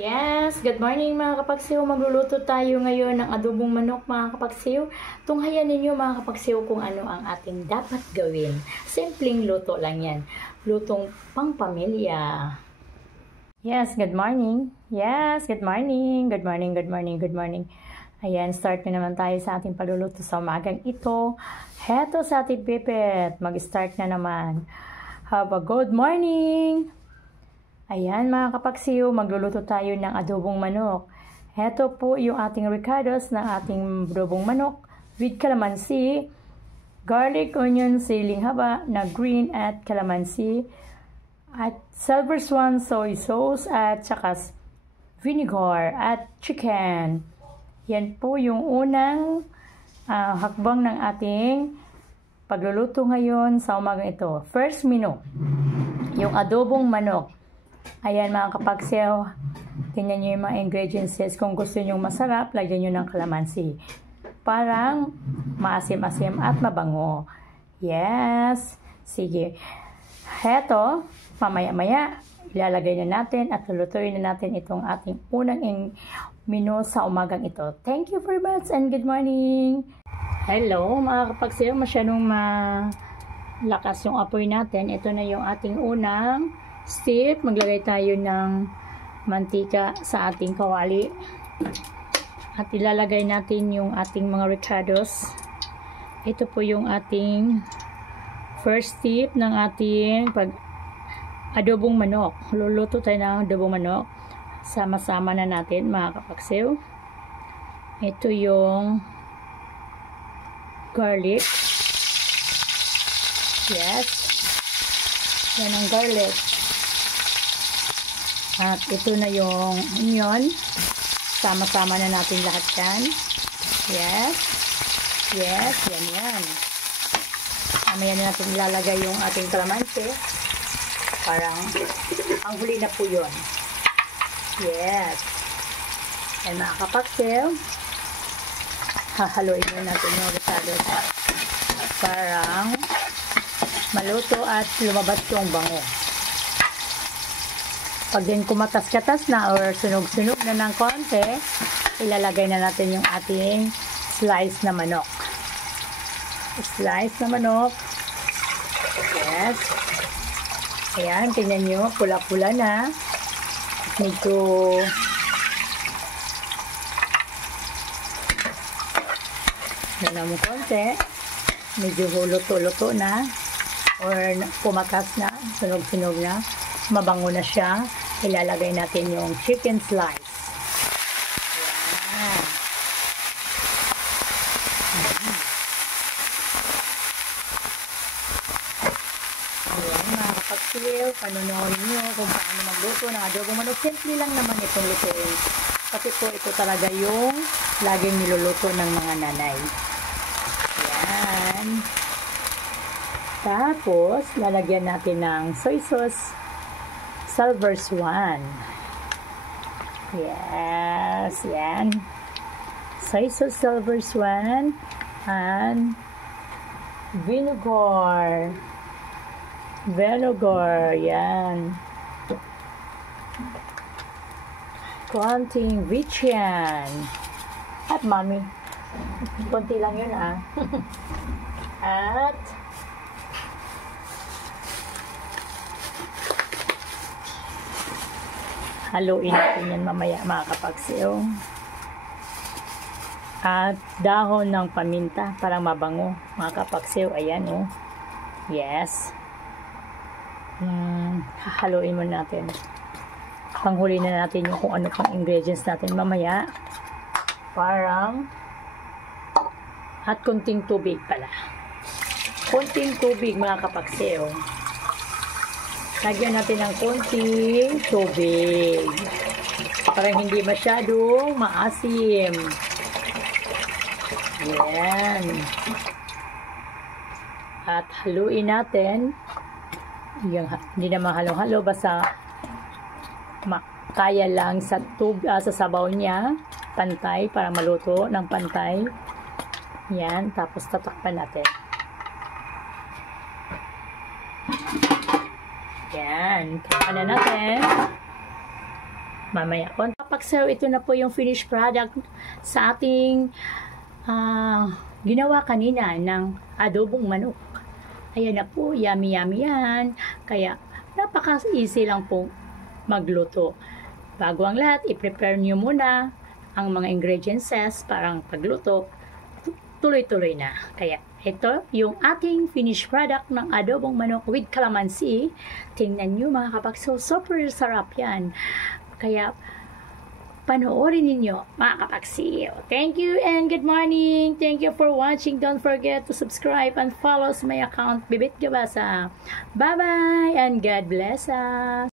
Yes, good morning mga kapagsiw. Magluluto tayo ngayon ng adobong manok mga kapagsiw. Tunghayan ninyo mga kapagsiw kung ano ang ating dapat gawin. Simpleng luto lang yan. Lutong pangpamilya. Yes, good morning. Yes, good morning. Good morning, good morning, good morning. Ayan, start na naman tayo sa ating pagluluto sa umagang ito. Heto sa ating pipit. Mag-start na naman. Have a good morning! Ayan mga kapagsiw, magluluto tayo ng adobong manok. Ito po yung ating ricados ng ating adobong manok with calamansi, garlic, onion, siling haba na green at calamansi, at silver swan soy sauce at saka vinegar at chicken. Yan po yung unang hakbang ng ating pagluluto ngayon sa umagang ito. First menu, yung adobong manok. Ayan mga kapagsiw, tingnan nyo yung mga ingredients. Kung gusto nyo masarap, lagyan nyo ng kalamansi. Parang maasim-asim at mabango. Yes, sige. Heto, mamaya-maya, ilalagay na natin at lulutuin na natin itong ating unang menu sa umagang ito. Thank you very much and good morning! Hello mga kapagsiw, masyadong malakas yung apoy natin. Ito na yung ating unang step. Maglagay tayo ng mantika sa ating kawali at ilalagay natin yung ating mga ricados. Ito po yung ating first step ng ating adobong manok. Luluto tayo ng adobong manok. Sama-sama na natin mga kapagsiw. Ito yung garlic. Yes, yan ang garlic. At ito na yung onion. Sama-sama na natin lahat yan. Yes. Yes, yan. Mamaya na natin ilalagay yung ating kalamansi. Parang ang huli na po yun. Yes. And mga kapagsiw, hahaluin na natin yung ricados. Parang maluto at lumabas yung bango. Pag din kumatas-katas na or sunog-sunog na ng konti, ilalagay na natin yung ating slice na manok. Slice na manok. Yes. Ayan, tingnan nyo, pula-pula na. Medyo nalang konti. Medyo luto-luto na. Or pumatas na, sunog-sunog na. Mabango na siya. Ilalagay natin yung chicken slice. Ayan. Ayan mga kapagsiw, panunood nyo kung paano magluto ng adobong manok. Simple lang naman itong lutuin. Kasi po ito talaga yung laging niluluto ng mga nanay. Ayan. Tapos, lalagyan natin ng soy sauce. Silver swan. Yes, yan. Soy sauce, silver swan, and vinegar. Vinegar, yan. Konting vichan. At mami, konti lang yun At haluin natin yan mamaya mga kapagsiw. At dahon ng paminta para mabango mga kapagsiw. Ayan Yes. Haluin mo natin. Panghuli na natin yung kung ano pang ingredients natin mamaya. Parang at kunting tubig pala. Kunting tubig mga kapagsiw. Lagyan natin ng konting tubig para hindi masyadong maasim. Yan. At haluin natin. Hindi naman halo-halo, basta kaya lang sa sa sabaw niya. Pantay, para maluto ng pantay. Yan. Tapos tatakpan natin. Yan. Takpan na natin. mamaya. Kapagsaw, ito na po yung finished product sa ating ginawa kanina ng adobong manok. Ayan na po, yummy yan. Kaya napaka-easy lang po magluto. Bago ang lahat, i-prepare nyo muna ang mga ingredients parang pagluto, tuloy-tuloy na. Kaya ito yung ating finished product ng adobong manok with calamansi. Tingnan nyo mga kapagsaw, super sarap yan. Kaya panoorin ninyo mga kapagsaw. Thank you and good morning. Thank you for watching. Don't forget to subscribe and follow my account, Bibit Gabasa. Bye-bye and God bless us.